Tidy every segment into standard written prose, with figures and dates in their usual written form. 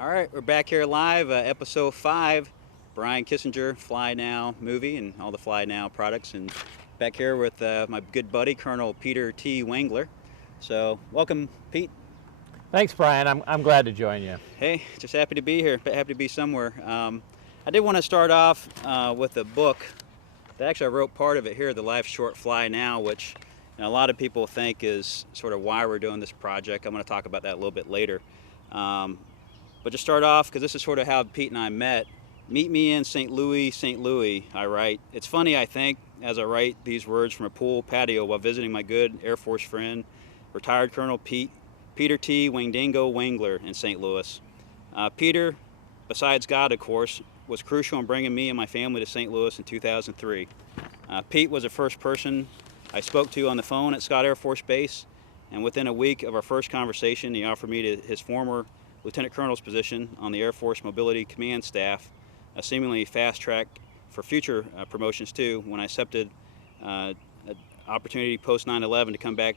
All right, we're back here live, episode 5, Brian Kissinger Fly Now movie and all the Fly Now products, and back here with my good buddy Colonel Peter T. Wengler. So, welcome, Pete. Thanks, Brian. I'm glad to join you. Hey, just happy to be here. Happy to be somewhere. I did want to start off with a book that actually I wrote part of it here, The Life Short Fly Now, which a lot of people think is sort of why we're doing this project. I'm going to talk about that a little bit later. But to start off, because this is sort of how Pete and I met, meet me in St. Louis, I write. It's funny, I think, as I write these words from a pool patio while visiting my good Air Force friend, retired Colonel Peter T. Wangdingo Wengler in St. Louis. Peter, besides God, of course, was crucial in bringing me and my family to St. Louis in 2003. Pete was the first person I spoke to on the phone at Scott Air Force Base, and within a week of our first conversation, he offered me his former Lieutenant Colonel's position on the Air Force Mobility Command staff, a seemingly fast track for future promotions too, when I accepted an opportunity post 9/11 to come back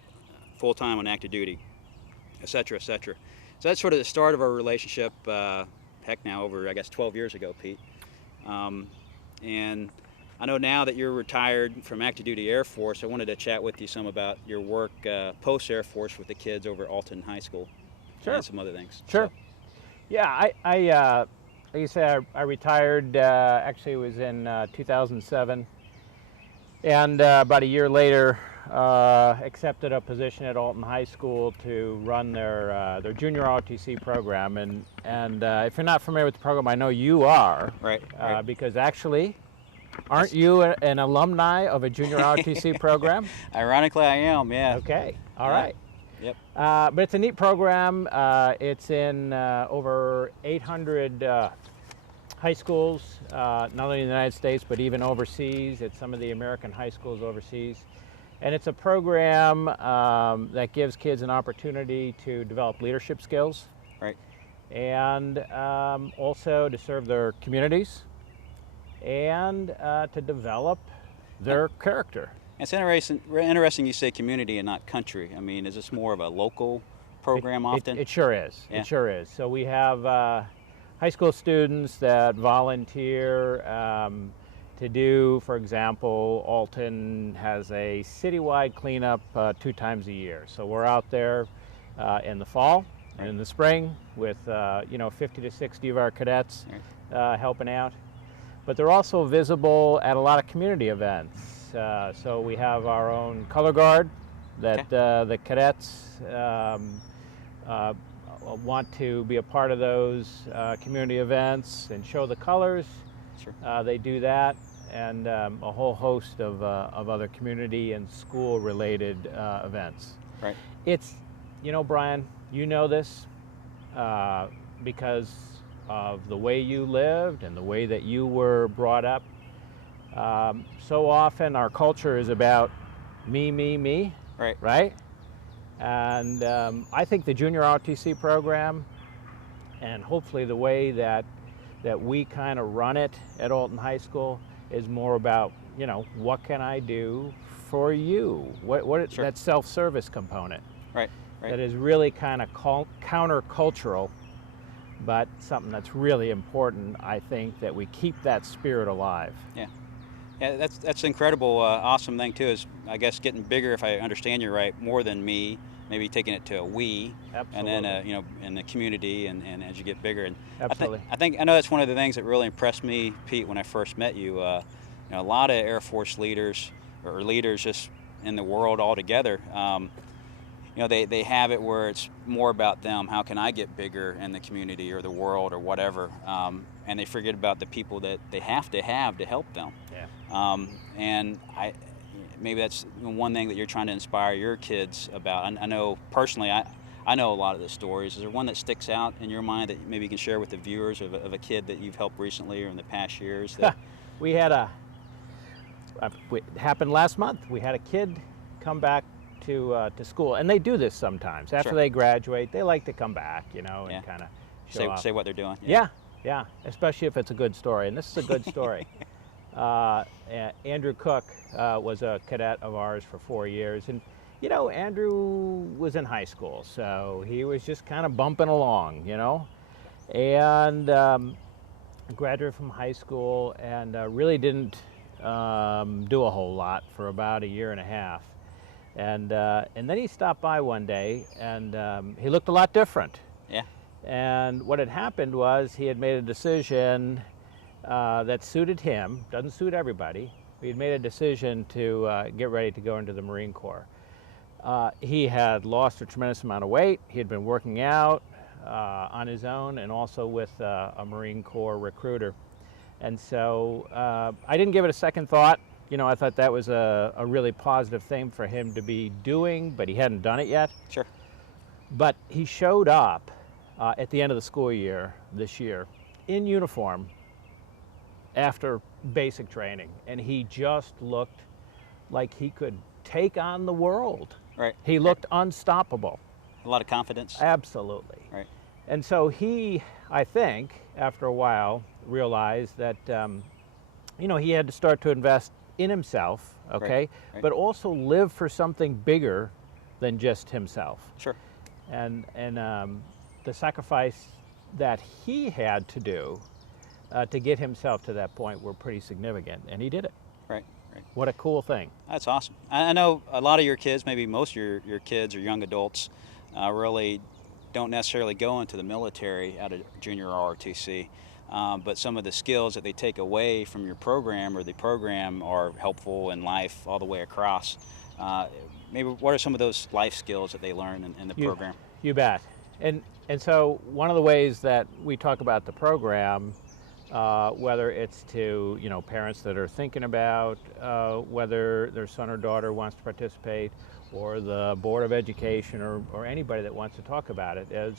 full-time on active duty, etc., etc. So that's sort of the start of our relationship, heck now over, I guess, 12 years ago, Pete. And I know now that you're retired from active duty Air Force, I wanted to chat with you some about your work post-Air Force with the kids over at Alton High School. Sure. And some other things. Sure. So. Yeah, like you said, I retired, actually it was in 2007. And about a year later, accepted a position at Alton High School to run their junior ROTC program. And if you're not familiar with the program, I know you are. Right. Because actually, aren't you an alumni of a junior ROTC program? Ironically, I am, yeah. Okay, all right. Yep. But it's a neat program. It's in over 800 high schools, not only in the United States, but even overseas at some of the American high schools overseas. And it's a program that gives kids an opportunity to develop leadership skills. Right. And also to serve their communities and to develop their character. It's interesting you say community and not country. I mean, is this more of a local program often? It sure is. Yeah. It sure is. So we have high school students that volunteer to do, for example, Alton has a citywide cleanup 2 times a year. So we're out there in the fall and in the spring with 50 to 60 of our cadets helping out. But they're also visible at a lot of community events. So we have our own color guard that the cadets want to be a part of those community events and show the colors. Sure. They do that, and a whole host of other community and school related events. Right. It's, Brian, you know this because of the way you lived and the way that you were brought up. So often our culture is about me, right? And I think the junior ROTC program, and hopefully the way that we kind of run it at Alton High School, is more about, what can I do for you? Sure. That self-service component. Right. That is really kind of counter-cultural, but something that's really important, I think, that we keep that spirit alive. Yeah. Yeah, that's incredible, awesome thing too, is I guess getting bigger, if I understand you right, more than me, maybe taking it to a we. Absolutely. And then in the community and as you get bigger. And absolutely. I know that's one of the things that really impressed me, Pete, when I first met you. A lot of Air Force leaders or leaders just in the world altogether, they have it where it's more about them. How can I get bigger in the community or the world or whatever? And they forget about the people that they have to help them. Yeah. And maybe that's one thing that you're trying to inspire your kids about. I know personally, I know a lot of the stories. Is there one that sticks out in your mind that maybe you can share with the viewers of a kid that you've helped recently or in the past years? That... We had it happened last month. We had a kid come back to school, and they do this sometimes. After they graduate, they like to come back, and kind of show off. Say what they're doing. Yeah, especially if it's a good story, and this is a good story. Andrew Cook was a cadet of ours for 4 years, and Andrew was in high school, so he was just kind of bumping along, And graduated from high school and really didn't do a whole lot for about a year and a half. And then he stopped by one day, and he looked a lot different. Yeah. And what had happened was he had made a decision that suited him, doesn't suit everybody. He had made a decision to get ready to go into the Marine Corps. He had lost a tremendous amount of weight. He had been working out on his own and also with a Marine Corps recruiter. And so I didn't give it a second thought. You know, I thought that was a really positive thing for him to be doing, but he hadn't done it yet. Sure. But he showed up at the end of the school year this year in uniform after basic training, and he just looked like he could take on the world. Right. He looked unstoppable. A lot of confidence. Absolutely. Right. And so he, I think, after a while, realized that, you know, he had to start to invest in himself, okay, Right. but also live for something bigger than just himself. Sure. And the sacrifice that he had to do to get himself to that point were pretty significant, and he did it. Right. Right. What a cool thing. That's awesome. I know a lot of your kids, maybe most of your kids or young adults, really don't necessarily go into the military out of junior ROTC, but some of the skills that they take away from your program or the program are helpful in life all the way across. Maybe what are some of those life skills that they learn in the program? You bet. And so one of the ways that we talk about the program, whether it's to, you know, parents that are thinking about whether their son or daughter wants to participate, or the Board of Education, or anybody that wants to talk about it, is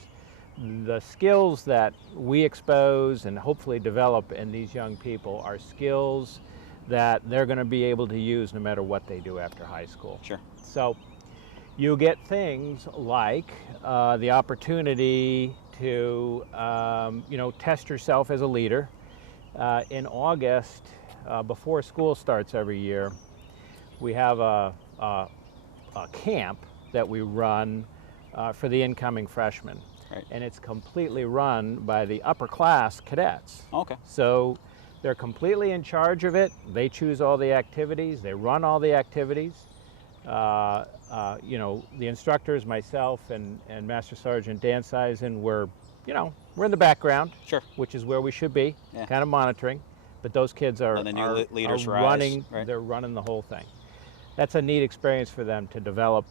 the skills that we expose and hopefully develop in these young people are skills that they're going to be able to use no matter what they do after high school. Sure. So you get things like the opportunity to, you know, test yourself as a leader. In August, before school starts every year, we have a camp that we run for the incoming freshmen. Right. And it's completely run by the upper class cadets. Okay. So they're completely in charge of it. They choose all the activities. They run all the activities. You know, the instructors, myself and Master Sergeant Dan Sizen, we're in the background. Sure. Which is where we should be, Yeah. kind of monitoring. But those kids are leaders rise, running. right? They're running the whole thing. That's a neat experience for them to develop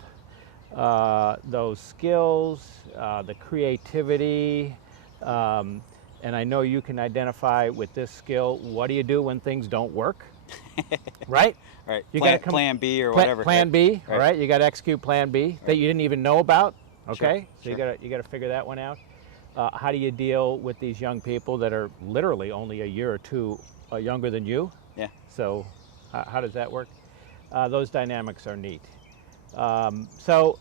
those skills, the creativity, and I know you can identify with this skill. What do you do when things don't work? Right? Right. You Plan B or whatever. Plan B, Right. right? You got to execute Plan B that you didn't even know about. Okay, Sure. so you got to figure that one out. How do you deal with these young people that are literally only a year or two younger than you? Yeah. So how does that work? Those dynamics are neat. So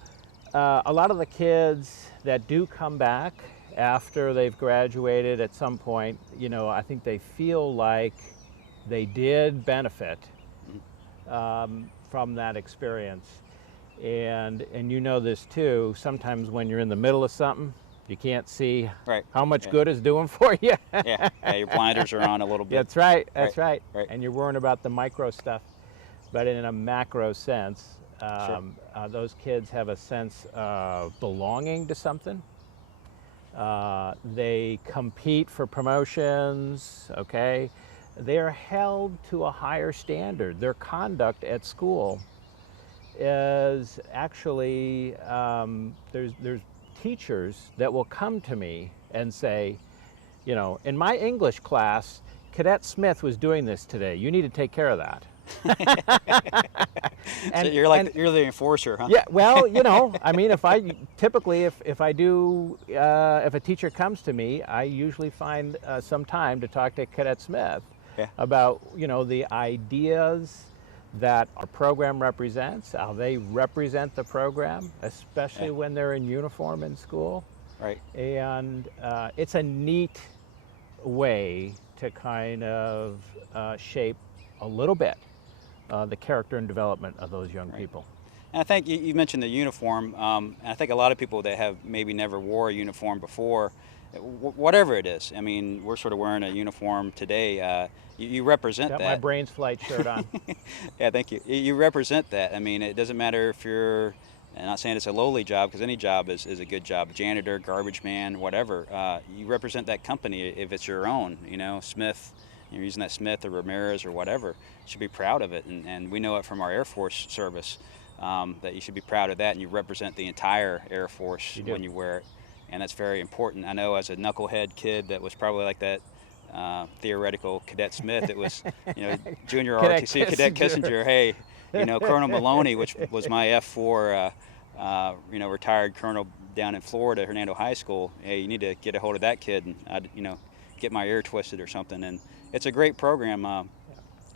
a lot of the kids that do come back after they've graduated at some point, you know, I think they feel like they did benefit from that experience. And you know this too, sometimes when you're in the middle of something, you can't see Right. how much Yeah. good it's doing for you. Yeah. Your blinders are on a little bit. That's right, that's right. Right. And you're worrying about the micro stuff. But in a macro sense, those kids have a sense of belonging to something. They compete for promotions, okay? They're held to a higher standard. Their conduct at school is actually, there's teachers that will come to me and say, you know, in my English class, Cadet Smith was doing this today. You need to take care of that. So you're the enforcer, huh? Yeah, well, you know, I mean, if a teacher comes to me, I usually find some time to talk to Cadet Smith about, you know, the ideas that our program represents, how they represent the program, especially when they're in uniform in school. Right. And it's a neat way to kind of shape a little bit the character and development of those young people. And I think you mentioned the uniform, and I think a lot of people that have maybe never wore a uniform before, whatever it is. I mean, we're sort of wearing a uniform today. You represent Got that. my Brains Flight shirt on. Yeah, thank you. You represent that. I mean, it doesn't matter if you're, I'm not saying it's a lowly job, because any job is a good job, janitor, garbage man, whatever. You represent that company if it's your own, you know, Smith, you're using that Smith or Ramirez or whatever. You should be proud of it, and we know it from our Air Force service, that you should be proud of that, and you represent the entire Air Force when you wear it, and that's very important. I know as a knucklehead kid that was probably like that theoretical Cadet Smith, it was, you know, Junior ROTC Cadet Kissinger, hey, you know, Colonel Maloney, which was my F4, you know, retired colonel down in Florida, Hernando High School. Hey, you need to get a hold of that kid, and I'd, you know, get my ear twisted or something. And it's a great program,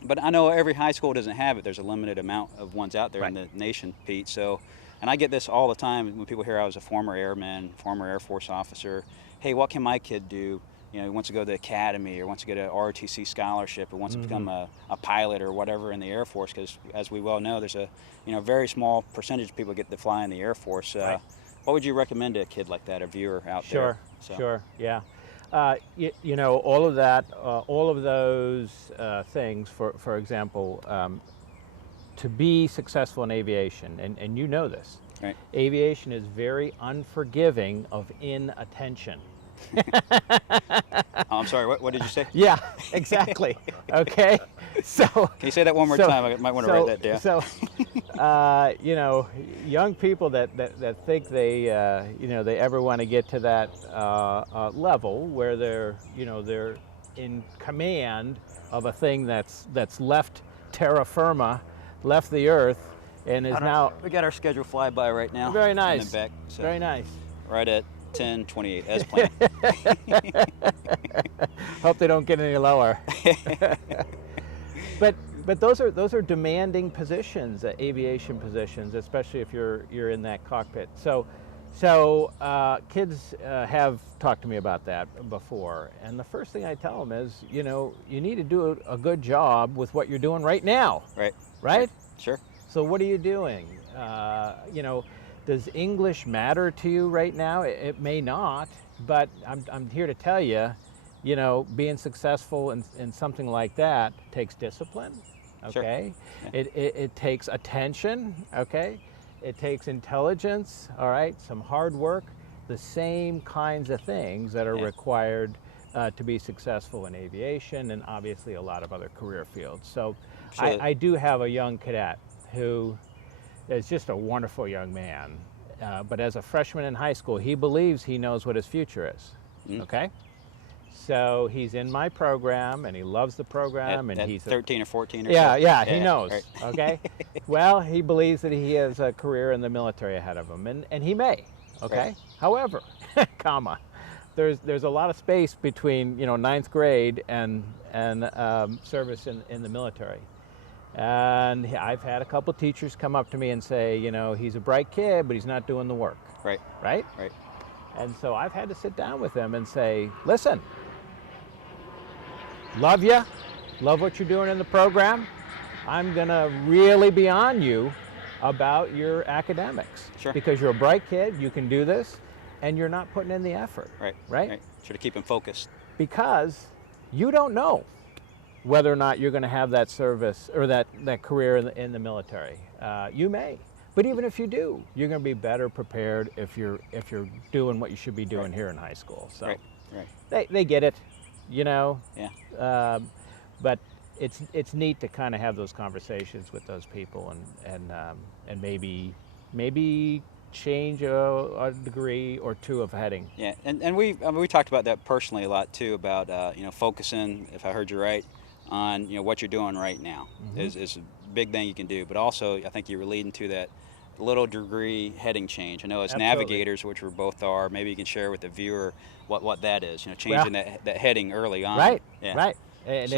but I know every high school doesn't have it. There's a limited amount of ones out there in the nation, Pete. So, and I get this all the time when people hear I was a former airman, former Air Force officer. Hey, what can my kid do? You know, he wants to go to the academy, or wants to get an ROTC scholarship, or wants to become a pilot or whatever in the Air Force, because as we well know, there's a, you know, very small percentage of people get to fly in the Air Force. What would you recommend to a kid like that, a viewer out there? Sure, yeah. You know, all of that, all of those things, for example, to be successful in aviation, and you know this, aviation is very unforgiving of inattention. Oh, I'm sorry, what did you say? Yeah, exactly. Okay, so can you say that one more time? I might want to write that down. So, you know, young people that think they, you know, they ever want to get to that level where they're, you know, they're in command of a thing that's left terra firma, left the Earth, and is now. We got our scheduled flyby right now. Very nice. In the back, so very nice. Right at 10:28 as planned. Hope they don't get any lower. But those are demanding positions, aviation positions, especially if you're in that cockpit. So kids have talked to me about that before, and the first thing I tell them is, you know, you need to do a good job with what you're doing right now. Right? Sure. So what are you doing? You know, does English matter to you right now? It may not, but I'm here to tell you, you know, being successful in something like that takes discipline, okay? Sure. Yeah. It takes attention, okay? It takes intelligence, all right? Some hard work, the same kinds of things that are required to be successful in aviation, and obviously a lot of other career fields. So I do have a young cadet who is just a wonderful young man, but as a freshman in high school, he believes he knows what his future is, okay? So he's in my program, and he loves the program, and he's 13 or 14 or yeah, he knows, okay? Well, he believes that he has a career in the military ahead of him, and he may, okay? However, comma, there's a lot of space between, you know, 9th grade and service in the military. And I've had a couple teachers come up to me and say, you know, he's a bright kid, but he's not doing the work. Right? And so I've had to sit down with them and say, listen, love you, love what you're doing in the program. I'm gonna really be on you about your academics. Sure. Because you're a bright kid, you can do this, and you're not putting in the effort. Right? Sure, to keep him focused. Because you don't know whether or not you're going to have that service or that career in the military. You may, but even if you do, you're going to be better prepared if you're doing what you should be doing here in high school. So they get it, you know. Yeah. But it's neat to kind of have those conversations with those people and maybe change a degree or two of heading. Yeah, and we talked about that personally a lot too, about you know, focusing, if I heard you right, on, you know, what you're doing right now is a big thing you can do. But also, I think you were leading to that little degree heading change. I know as navigators, which we both are, maybe you can share with the viewer what that is. You know, changing that heading early on. Right. And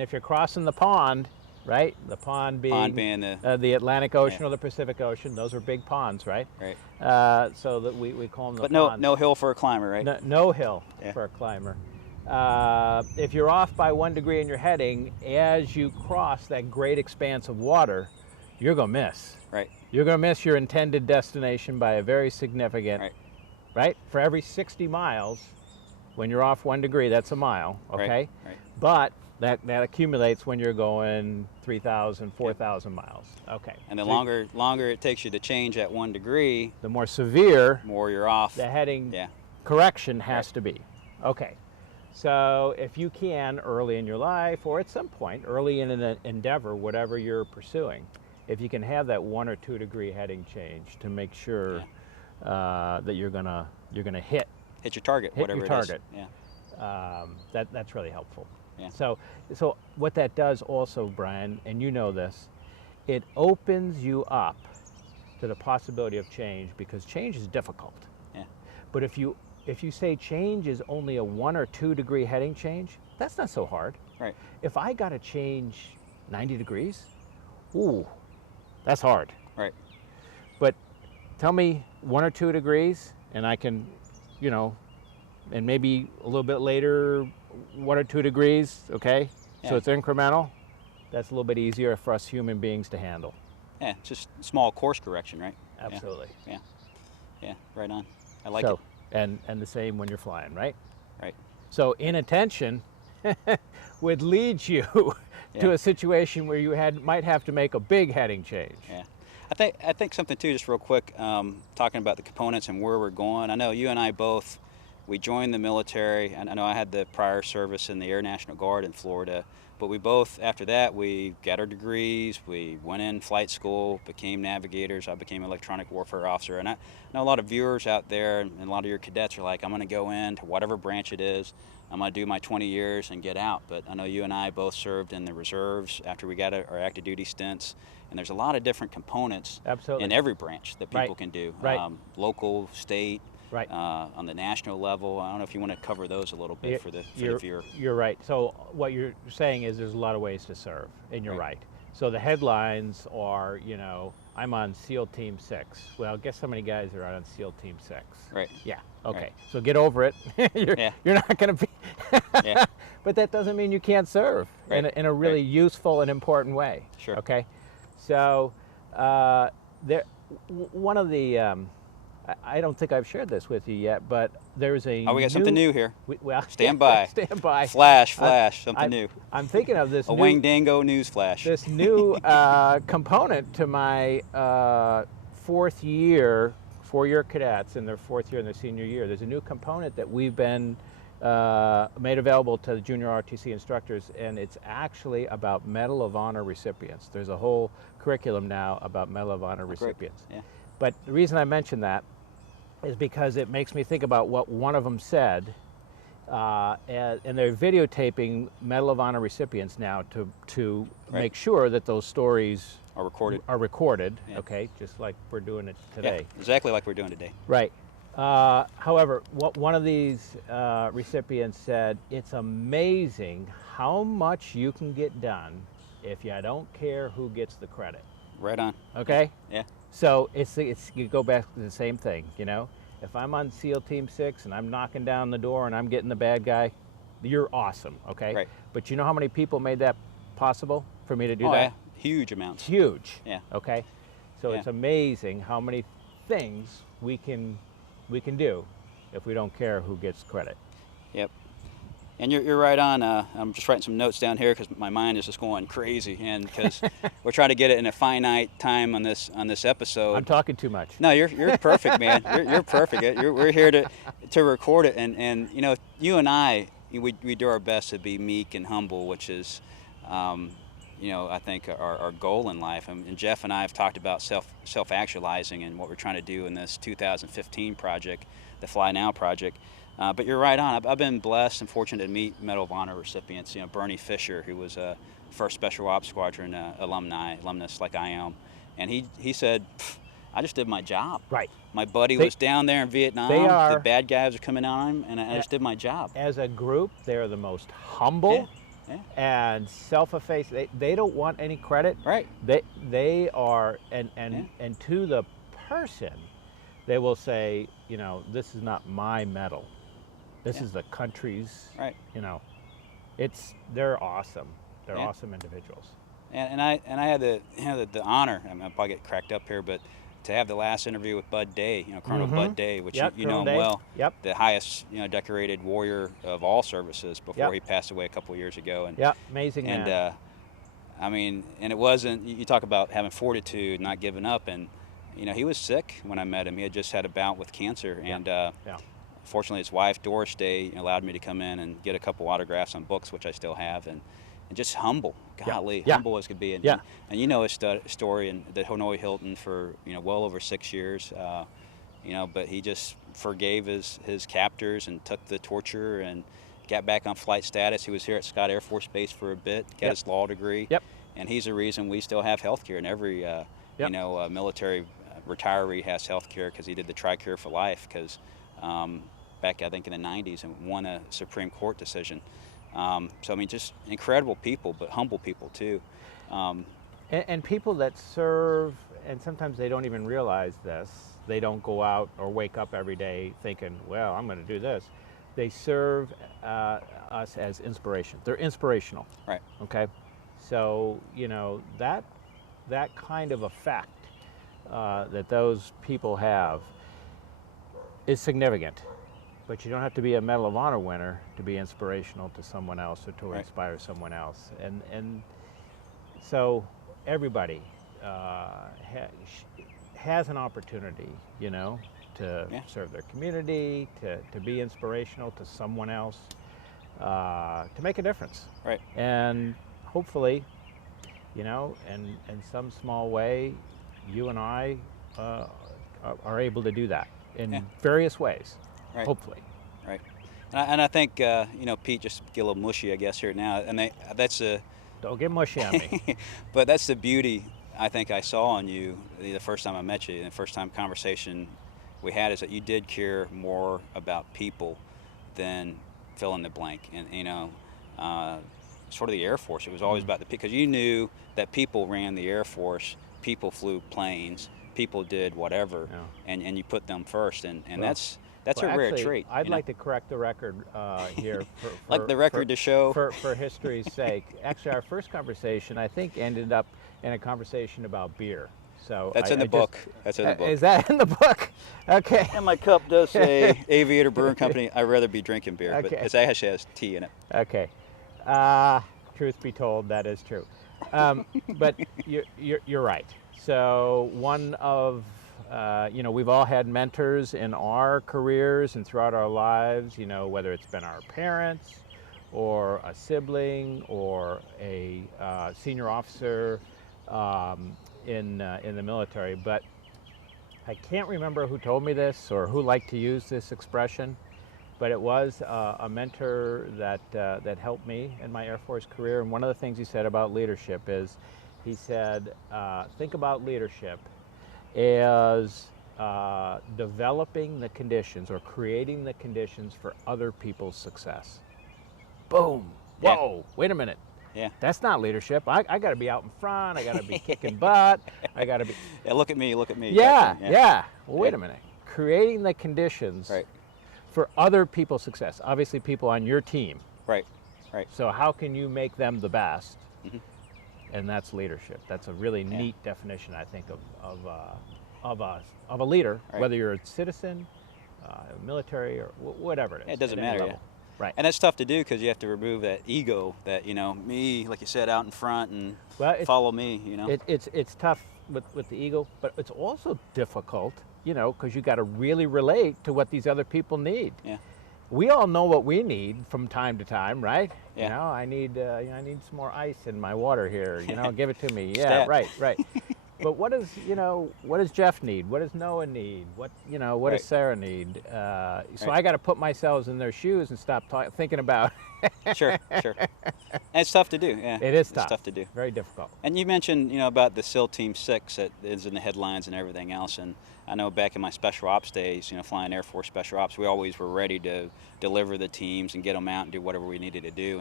if you're crossing the pond, right? The pond being the Atlantic Ocean or the Pacific Ocean. Those are big ponds, right? So that we call them the ponds. But no hill for a climber, right? No hill for a climber. If you're off by 1 degree in your heading, as you cross that great expanse of water, you're going to miss. You're going to miss your intended destination by a very significant, right? For every 60 miles, When you're off 1 degree, that's a mile, okay? Right. But that accumulates when you're going 3,000, 4,000 miles. Okay. And the longer it takes you to change at 1 degree, the more severe more you're off. the heading correction has to be. Okay. So if you can, early in your life or at some point, early in an endeavor, whatever you're pursuing, if you can have that 1 or 2 degree heading change to make sure that you're gonna hit your target, whatever your target. it is. Yeah. That's really helpful. Yeah. So what that does also, Brian, and you know this, it opens you up to the possibility of change, because change is difficult. Yeah. But if you say change is only a 1 or 2 degree heading change, that's not so hard. Right. If I got to change 90 degrees, ooh, that's hard. Right. But tell me 1 or 2 degrees, and I can, you know, and maybe a little bit later, 1 or 2 degrees, okay? Yeah. So it's incremental. That's a little bit easier for us human beings to handle. Yeah, just small course correction, right? Absolutely. Yeah, right on. I like it. And the same when you're flying, right? Right. So inattention would lead you to a situation where you might have to make a big heading change. Yeah. I think something too, just real quick, talking about the components and where we're going. I know you and I both, we joined the military, and I know I had the prior service in the Air National Guard in Florida, but we both, after that, we got our degrees, we went in flight school, became navigators, I became an electronic warfare officer, and I know a lot of viewers out there, and a lot of your cadets are like, I'm going to go into whatever branch it is, I'm going to do my 20 years and get out. But I know you and I both served in the reserves after we got our active duty stints, and there's a lot of different components in every branch that people can do, local, state, on the national level. I don't know if you want to cover those a little bit for the viewer. You're right. So what you're saying is there's a lot of ways to serve, and you're right. So the headlines are, you know, I'm on SEAL Team 6. Well, guess how many guys are on SEAL Team 6? Right. Yeah. Okay. Right. So get over it. You're not going to be. But that doesn't mean you can't serve in a really useful and important way. Sure. Okay. So one of the I don't think I've shared this with you yet, but there's a we got something new here. Well, stand by. Stand by. Flash, something new. I'm thinking of this Wang Dango news flash. This new component to my four-year cadets in their 4th year and their senior year. There's a new component that we've been made available to the junior ROTC instructors, and it's actually about Medal of Honor recipients. There's a whole curriculum now about Medal of Honor recipients. Yeah. But the reason I mention that is because it makes me think about what one of them said, and they're videotaping Medal of Honor recipients now to make sure that those stories are recorded. Okay, just like we're doing it today. Yeah, exactly like we're doing today. Right. However, one of these recipients said, it's amazing how much you can get done if you don't care who gets the credit. Right on. Okay? Yeah. So you go back to the same thing, you know? If I'm on SEAL Team 6 and I'm knocking down the door and I'm getting the bad guy, you're awesome, okay? Right. But you know how many people made that possible for me to do that? Yeah. Huge amounts. Huge. Yeah. Okay? So it's amazing how many things we can do if we don't care who gets credit. Yep. And you're right on. I'm just writing some notes down here because my mind is just going crazy, and because we're trying to get it in a finite time on this episode. I'm talking too much. No, you're perfect, man. You're perfect. We're here to record it, and you know, you and I, we do our best to be meek and humble, which is, you know, I think our goal in life. And Jeff and I have talked about self-actualizing and what we're trying to do in this 2015 project, the Fly Now project. But you're right on. I've been blessed and fortunate to meet Medal of Honor recipients. You know, Bernie Fisher, who was a first Special Ops Squadron alumnus like I am, and he said, I just did my job. Right. My buddy was down there in Vietnam. The bad guys are coming on him, and I just did my job. As a group, they're the most humble and self-effacing. They don't want any credit. Right. They are, and to the person, they will say, you know, this is not my medal. This is the country's. Right. You know, they're awesome. They're awesome individuals. And I had the honor. I'll probably get cracked up here, but to have the last interview with Bud Day, Colonel Bud Day, which you know him Colonel Day. well, Yep. the highest decorated warrior of all services before Yep. he passed away a couple of years ago. And Yeah, amazing and man. I mean, and it wasn't. You talk about having fortitude, not giving up, and he was sick when I met him. He had just had a bout with cancer, and fortunately, his wife Doris Day allowed me to come in and get a couple autographs on books, which I still have, and just humble, golly, humble as could be. And and you know his story, and the Hanoi Hilton for well over 6 years. But he just forgave his captors and took the torture and got back on flight status. He was here at Scott Air Force Base for a bit, got his law degree, and he's the reason we still have health care. And every military retiree has health care because he did the TRICARE for life. Because back I think in the 90s and won a Supreme Court decision. So I mean, just incredible people, but humble people too. And people that serve, and sometimes they don't even realize this. They don't go out or wake up every day thinking, well, I'm going to do this. They serve us as inspiration. They're inspirational. Right. Okay. So, that kind of effect that those people have is significant. But you don't have to be a Medal of Honor winner to be inspirational to someone else or to inspire someone else. And so everybody has an opportunity, to serve their community, to be inspirational to someone else, to make a difference. Right. And hopefully, in some small way, you and I are able to do that in various ways. Right. Hopefully. Right. And I think, Pete, just get a little mushy, I guess, here now. And that's a... Don't get mushy on me. But that's the beauty, I think, I saw on you the first time I met you, and the first time conversation we had, is that you did care more about people than fill in the blank. And, sort of the Air Force, it was always about the people, because you knew that people ran the Air Force, people flew planes, people did whatever, and you put them first. And that's a rare trait. I'd like to correct the record here. Like the record to show. For history's sake. Actually, our first conversation, I think, ended up in a conversation about beer. So that's in the book. That's in the book. Is that in the book? Okay. And my cup does say Aviator Brewing Company. I'd rather be drinking beer, but it actually has tea in it. Okay. Truth be told, that is true. But you're right. So one of we've all had mentors in our careers and throughout our lives, whether it's been our parents or a sibling or a senior officer in the military. But I can't remember who told me this or who liked to use this expression, but it was a mentor that helped me in my Air Force career. And one of the things he said about leadership is, he said, think about leadership as developing the conditions or creating the conditions for other people's success. Boom. Whoa, wait a minute. Yeah. That's not leadership. I got to be out in front. I got to be kicking butt. I got to be... Yeah, look at me. Yeah. Well, wait a minute. Creating the conditions for other people's success. Obviously, people on your team. Right. So how can you make them the best? Mm-hmm. And that's leadership. That's a really neat definition, I think, of a leader, whether you're a citizen, military, or whatever it is. It doesn't matter. Right. And that's tough to do because you have to remove that ego, that me, like you said, out in front and follow me. It's tough with the ego, but it's also difficult, because you got to really relate to what these other people need. Yeah. We all know what we need from time to time, right? Yeah. I need some more ice in my water here. Give it to me. Stat. Yeah, right. But what does Jeff need? What does Noah need? What does Sarah need? So I got to put myself in their shoes and stop thinking about. Sure. And it's tough to do. Yeah. It is tough. It's tough to do. Very difficult. And you mentioned about the SEAL Team 6 that is in the headlines and everything else. And I know back in my special ops days, flying Air Force special ops, we always were ready to deliver the teams and get them out and do whatever we needed to do.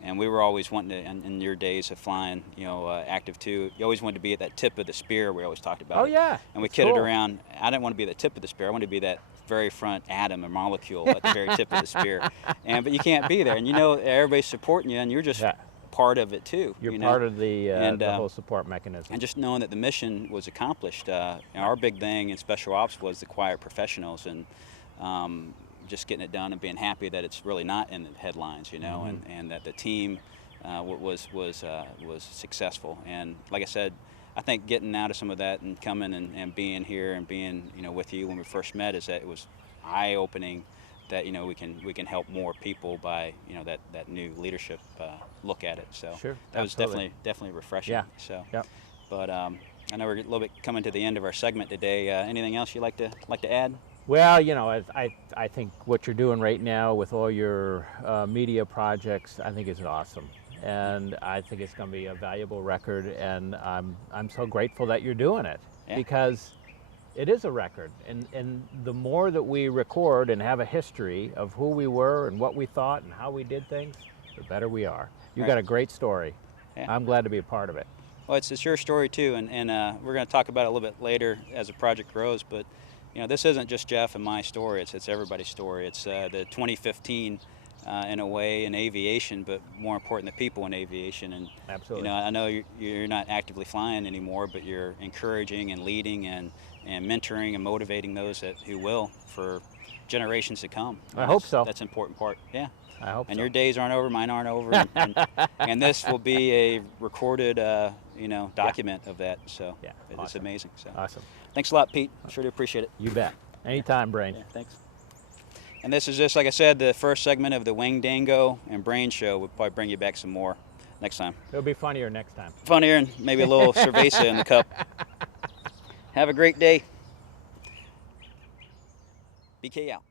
And we were always wanting to, in your days of flying, active 2, you always wanted to be at that tip of the spear we always talked about. Oh, yeah. And we kidded around. I didn't want to be at the tip of the spear. I wanted to be that very front atom or molecule at the very tip of the spear. But you can't be there. And everybody's supporting you, and you're just part of it too. You're part of the whole support mechanism. And just knowing that the mission was accomplished. Our big thing in Special Ops was the quiet professionals, and just getting it done and being happy that it's really not in the headlines, you know, and that the team was successful. And like I said, I think getting out of some of that and coming and being here and being, you know, with you when we first met, is that it was eye-opening that, you know, we can help more people by, you know, that new leadership look at it. So sure, that was definitely refreshing. Yeah. So, yep. But I know we're a little bit coming to the end of our segment today. Anything else you'd like to add? Well, you know, I think what you're doing right now with all your media projects, I think is awesome. And I think it's going to be a valuable record, and I'm so grateful that you're doing it, because it is a record. And the more that we record and have a history of who we were and what we thought and how we did things, the better we are. You got a great story. Yeah. I'm glad to be a part of it. Well, it's your story too, and we're going to talk about it a little bit later as the project grows. But you know, this isn't just Jeff and my story. It's everybody's story. It's the 2015. In a way, in aviation, but more important, the people in aviation. And absolutely, you know, I know you're not actively flying anymore, but you're encouraging and leading and mentoring and motivating those who will for generations to come. I hope so. That's an important part. Yeah. I hope and so. Your days aren't over, mine aren't over, and this will be a recorded, you know, document of that. So yeah, it's awesome. amazing. So awesome. Thanks a lot, Pete. Sure do appreciate it. You bet. Anytime, Brain. Yeah, thanks. And this is just, like I said, the first segment of the Wing Dango and Brain Show. We'll probably bring you back some more next time. It'll be funnier next time. Funnier and maybe a little cerveza in the cup. Have a great day. BK out.